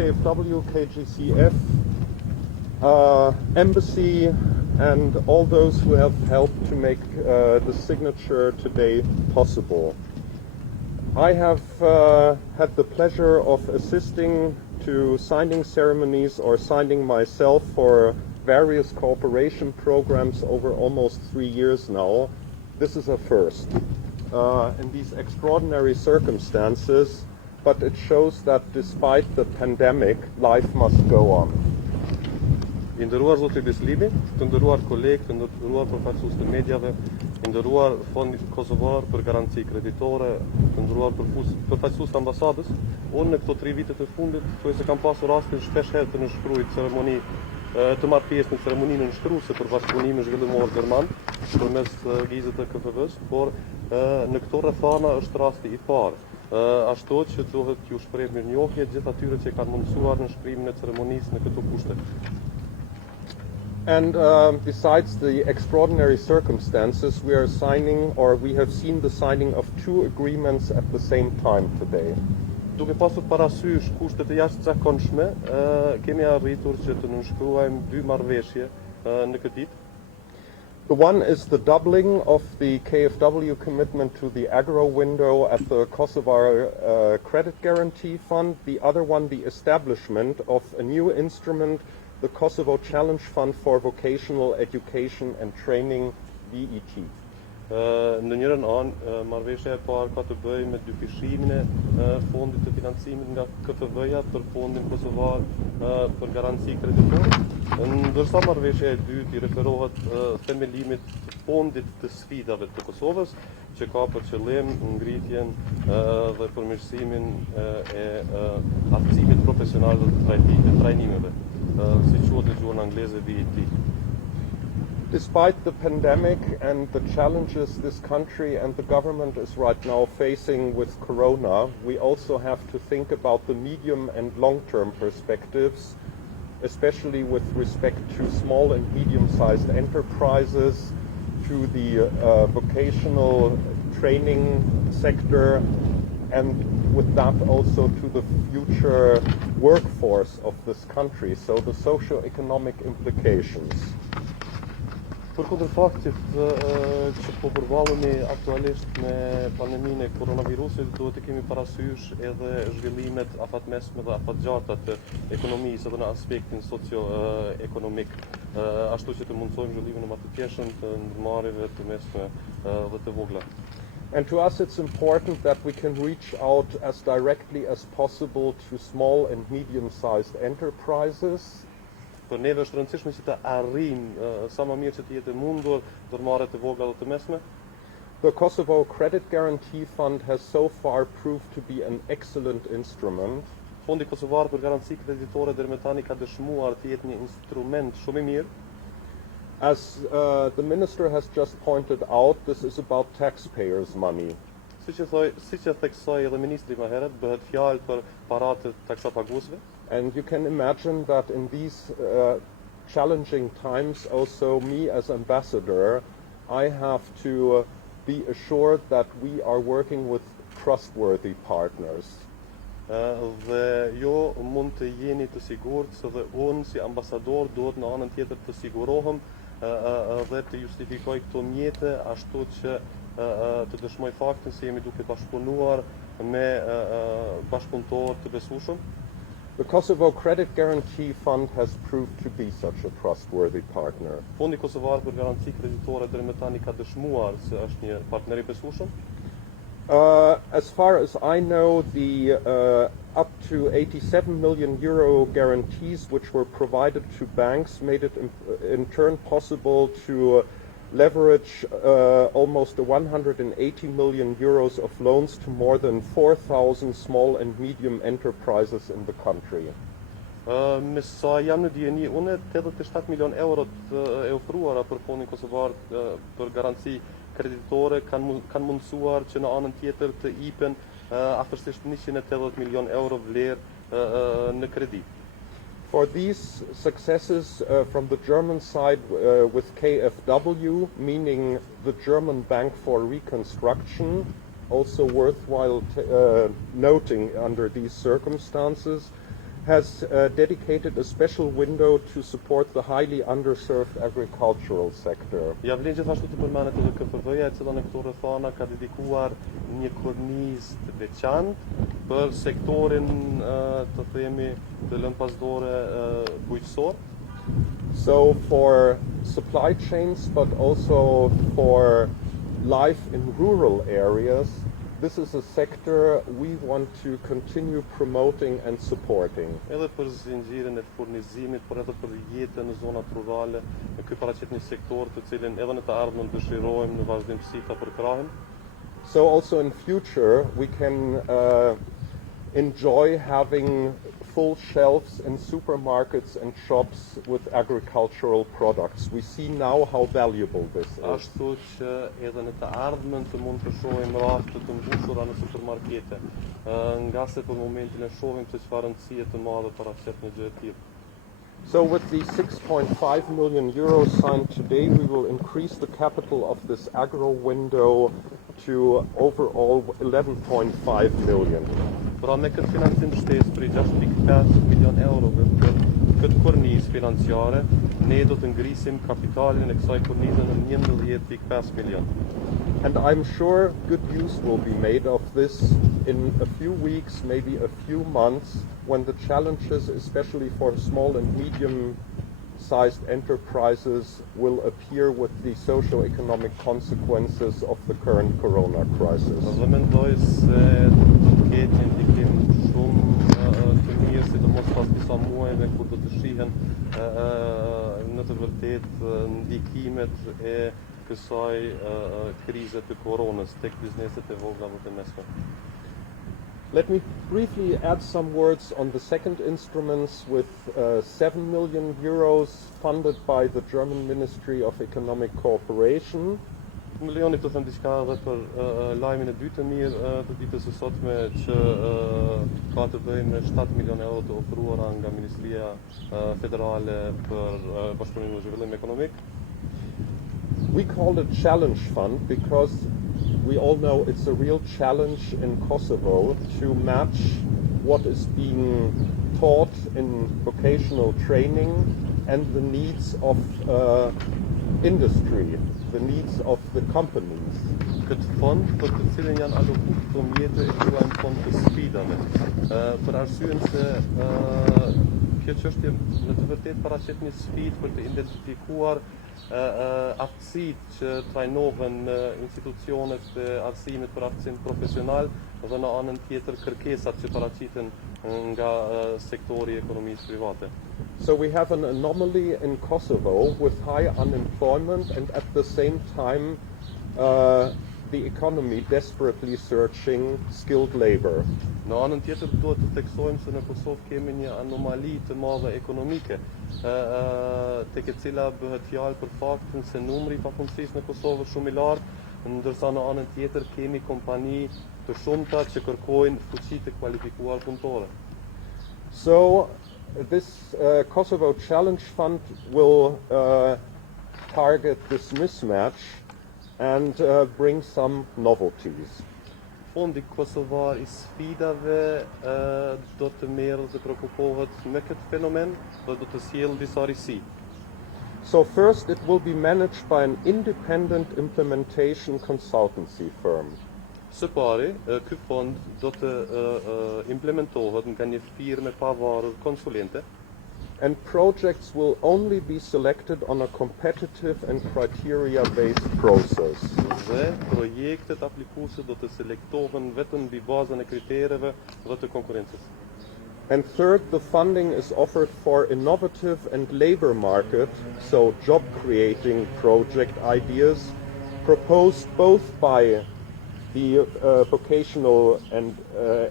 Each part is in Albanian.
KfW, KGCF, Embassy, and all those who have helped to make the signature today possible. I have had the pleasure of assisting to signing ceremonies or signing myself for various cooperation programs over almost 3 years now. This is a first in these extraordinary circumstances, but it shows that despite the pandemic, life must go on. I nderuar zotri BISLIMI, të nderuar kolegë, të nderuar përfaqësues të mediave, i nderuar Fondi Kosovar për Garanci Kreditore, të nderuar përfaqësues të ambasadës, unë në këto 3 vite të fundit, thuaj se kam pasur rastin shpesh herë të nënshkruaj ceremoni, të marr pjesë në ceremoninë nënshkruese për bashkëpunimin zhvillimor gjerman përmes vizit të KfW-së, por në këto rrethana është rasti i parë. Ashtu që duhet t'ju shpreh mirënjohje gjithë atyre që kanë mundësuar nënshkrimin e ceremonisë në këto kushte. And besides the extraordinary circumstances, we are signing, or we have seen the signing of 2 agreements at the same time today. Duke pasur parasysh kushtet e jashtëzakonshme, kemi arritur që të nënshkruajmë 2 marrëveshje në këtë ditë. The one is the doubling of the KfW commitment to the agro window at the Kosovar Credit Guarantee Fund. The other one, the establishment of a new instrument, the Kosovo Challenge Fund for Vocational Education and Training, VET. Në njërën anë, marrëveshja e parë ka të bëjë me dyfishimin e fondit të financimit nga KfW-ja për fondin kosovar për garanci kreditore, ndërsa marrëveshja e dytë i referohet themelimit të fondit të sfidave të Kosovës, që ka për qëllim ngritjen dhe përmirësimin e aftësimit profesional dhe të trajnimeve, si quhet në gjuhën angleze VET. Despite the pandemic and the challenges this country and the government is right now facing with Corona, we also have to think about the medium and long-term perspectives, especially with respect to small and medium-sized enterprises, to the vocational training sector, and with that also to the future workforce of this country, so the socio-economic implications. Përkundër faktit që po përballemi aktualisht me pandeminë e koronavirusit, duhet të kemi parasysh edhe zhvillimet afatmesme dhe afatgjarta të ekonomisë edhe në aspektin socio-ekonomik, ashtu që të mundsojmë zhvillimin e matëtjeshëm të ndërmarrjeve të mesme dhe të vogla. And to us it's important that we can reach out as directly as possible to small and medium-sized enterprises. Për neve është rëndësishme që të arrijmë sa më mirë që të jetë mundur ndërmarrjet të vogla dhe të mesme. The Kosovo Credit Guarantee Fund has so far proved to be an excellent instrument. Fondi Kosovar për Garanci Kreditore deri më tani ka dëshmuar të jetë një instrument shumë i mirë. As the minister has just pointed out, this is about taxpayers' money. Siç e theksoi edhe ministri më herët, bëhet fjalë për paratë të taksapaguesve. And you can imagine that in these challenging times, also me as ambassador, I have to be assured that we are working with trustworthy partners. Dhe jo mund të jeni të sigurt se dhe unë si ambasador duhet në anën tjetër të sigurohem dhe të justifikoj këto mjete ashtu që të dëshmoj faktin se jemi duke bashkëpunuar me bashkëpunëtorë të besueshëm. The Kosovo Credit Guarantee Fund has proved to be such a trustworthy partner. Fondi Kosovar për Garanci Kreditore deri më tani ka dëshmuar se është një partner i besueshëm. As far as I know, the up to 87 million euro guarantees which were provided to banks made it in turn possible to leverage almost 180 million euros of loans to more than 4,000 small and medium enterprises in the country. Me sa jam në dijeni, unë 87 milion euro e ofruara për Fondin Kosovar për Garanci Kreditore kanë mundësuar që në anën tjetër të ipen afërsisht 180 milion euro vlerë në kredi. For these successes from the German side with KfW, meaning the German Bank for Reconstruction, also worthwhile noting under these circumstances, has dedicated a special window to support the highly underserved agricultural sector. Ja vlen gjithashtu të përmendet edhe KfW-ja, e cila në këto rrethana ka dedikuar një kornizë të veçantë për sektorin të themi të lënë pasdore bujqësor. So for supply chains, but also for life in rural areas, this is a sector we want to continue promoting and supporting. Edhe për zinxhirin e furnizimit, por edhe për jetën në zonat rurale, ky paraqet një sektor të cilin edhe në të ardhmen dëshirojmë në vazhdimsi ta përkrahem. So also in future we can enjoy having full shelves in supermarkets and shops with agricultural products. We see now how valuable this is. Ashtu që edhe në të ardhmen të mund të shohim raste të mbushura në supermarkete, nga se për momentin e shohim se çfarë rëndësie të madhe paraqet në gjë të tillë. So with the 6.5 million euros signed today, we will increase the capital of this agro window to overall 11.5 million. Pra me këtë financim shtesë për 6.5 milion eurove për këtë kornizë financiare, ne do të ngrisim kapitalin e kësaj kornize në 11.5 milion. And I'm sure good use will be made of this in a few weeks, maybe a few months, when the challenges, especially for small and medium-sized enterprises, will appear with the socio-economic consequences of the current corona crisis. Dhe mendoj se do të ketë një ndikim shumë të mirë, sidomos pas disa muajve kur do të shihen në të vërtetë ndikimet e kësaj krize të koronës tek bizneset e vogla dhe të mesme. Let me briefly add some words on the second instruments with 7 million euros funded by the German Ministry of Economic Cooperation. Më lejoni të them diçka edhe për lajmin e dytë të mirë të ditës së sotme që ka të bëjë me 7 milion euro të ofruara nga Ministria Federale për Bashkëpunimin dhe Zhvillim Ekonomik. We call it Challenge Fund because we all know it's a real challenge in Kosovo to match what is being taught in vocational training and the needs of industry, the needs of the companies. Këtë fond për të cilin janë alokuar këto mjete e quajmë fond të sfidave. Për arsyeën se kjo çështje në të vërtetë paraqet një sfidë për të identifikuar aftësitë që trajnohen në institucionet e arsimit për aftësinë profesional dhe në anën tjetër kërkesat që paraqiten nga sektori i ekonomisë private. So we have an anomaly in Kosovo with high unemployment and at the same time the economy desperately searching skilled labor. Në anën tjetër duhet të theksojmë se në Kosovë kemi një anomali të madhe ekonomike, tek e cila bëhet fjalë për faktin se numri i papunësisë në Kosovë është shumë i lartë, ndërsa në anën tjetër kemi kompani të shumta që kërkojnë fuqi të kualifikuar punëtore. So this Kosovo Challenge Fund will target this mismatch and bring some novelties. Fondi kosovar i sfidave do të merret dhe prekupohet me këtë fenomen dhe do të sjellë disa risi. So first it will be managed by an independent implementation consultancy firm. Së pari, ky fond do të implementohet nga një firmë e pavarur konsulente. And projects will only be selected on a competitive and criteria-based process. Dhe projektet aplikuese do të selektohen vetëm mbi bazën e kritereve dhe të konkurrencës. And third, the funding is offered for innovative and labor market, so job-creating project ideas proposed both by the vocational and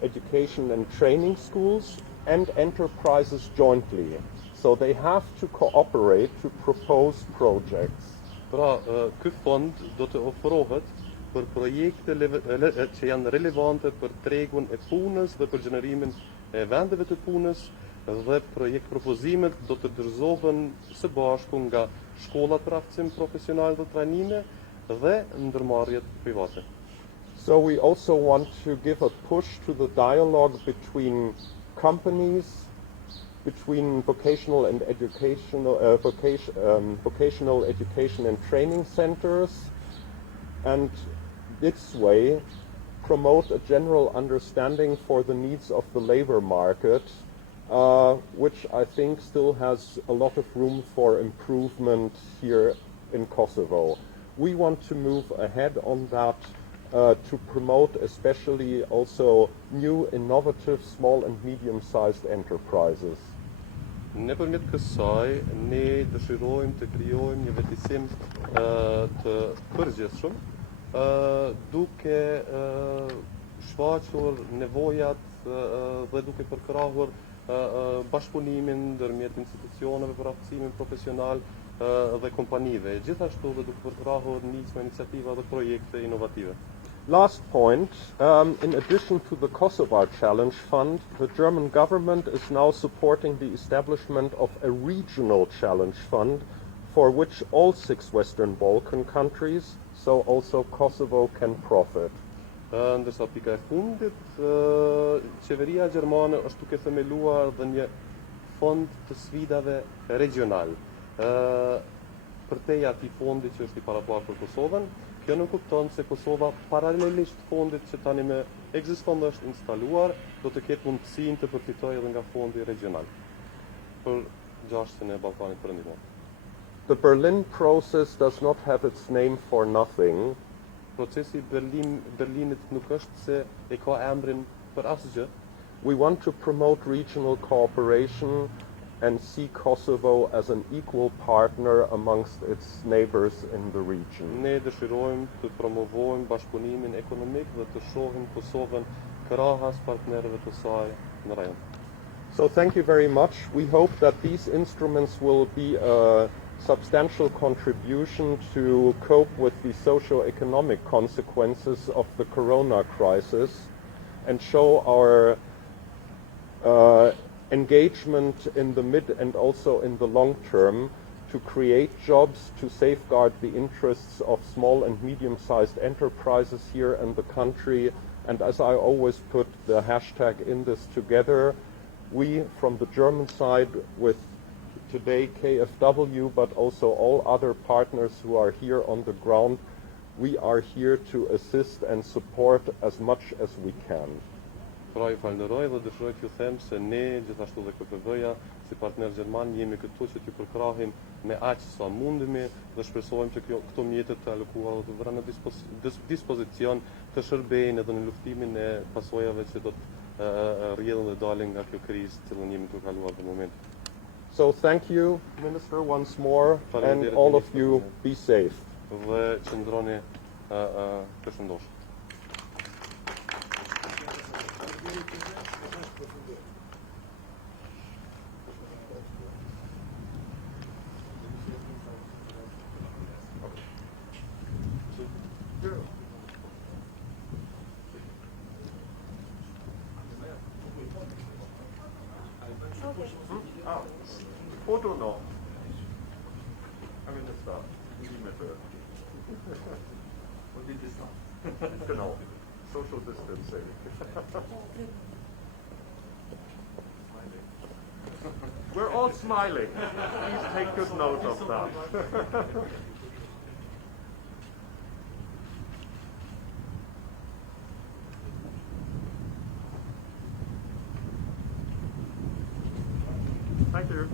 education and training schools and enterprises jointly. So they have to cooperate to propose projects. Pra, ky fond do të ofrohet për projekte që janë relevante për tregun e punës dhe për gjenerimin e vendeve të punës dhe propozimet do të dorëzohen së bashku nga shkollat për aftësim profesional dhe trajnime dhe ndërmarrjet private. So we also want to give a push to the dialogue between companies, between vocational and vocational education and training centers, and this way promote a general understanding for the needs of the labor market, which I think still has a lot of room for improvement here in Kosovo. We want to move ahead on that to promote especially also new innovative small and medium-sized enterprises. Nëpërmjet kësaj, ne dëshirojmë të krijojmë një vetësim të përgjithshëm, duke shfaqur nevojat dhe duke përkrahur bashkëpunimin ndërmjet institucioneve për aftësimin profesional dhe kompanive, gjithashtu dhe duke përkrahur nisma iniciativa dhe projekte inovative. Last point, in addition to the Kosovo Challenge Fund, the German government is now supporting the establishment of a regional challenge fund for which all 6 Western Balkan countries, so also Kosovo, can profit. Ndërsa pika e fundit, qeveria gjermane është duke themeluar dhe një fond të sfidave regional. Përteja atij fondi që është I paraplak për Kosovën, kjo nuk kupton se Kosova paralelisht fondit që tani më ekziston dhe është instaluar, do të ketë mundësinë të përfitojë edhe nga fondi regional për gjashtën e Ballkanit Perëndimor. The Berlin process does not have its name for nothing. Procesi Berlinit nuk është se e ka emrin për asgjë. We want to promote regional cooperation and see Kosovo as an equal partner amongst its neighbors in the region. Ne dëshirojmë të promovojmë bashkëpunimin ekonomik dhe të shohim Kosovën krahas partnerëve të saj në rajon. So thank you very much. We hope that these instruments will be a substantial contribution to cope with the socio-economic consequences of the corona crisis and show our engagement in the mid and also in the long term to create jobs, to safeguard the interests of small and medium-sized enterprises here in the country, and as I always put the hashtag in this together, we from the German side with today KfW, but also all other partners who are here on the ground, we are here to assist and support as much as we can. Pra ju falenderoj dhe dëshiroj t'ju them se ne, gjithashtu dhe KfW-ja, si partner gjerman, jemi këtu që t'ju përkrahim me aq sa mundemi dhe shpresojmë që këto mjetet të alokuara të vëra në dispozicion të shërbejnë edhe në luftimin e pasojave që do të rrjedhin dhe dalin nga kjo krizë që jemi të kaluar në moment. So thank you, Minister, once more, and all of you be safe. Dhe qëndroni përshëndosh. Foto noch. Herr Minister, in die Mitte. Und die Distanz. Genau. Social distancing. We're all smiling. Please take good note of that. Thank you.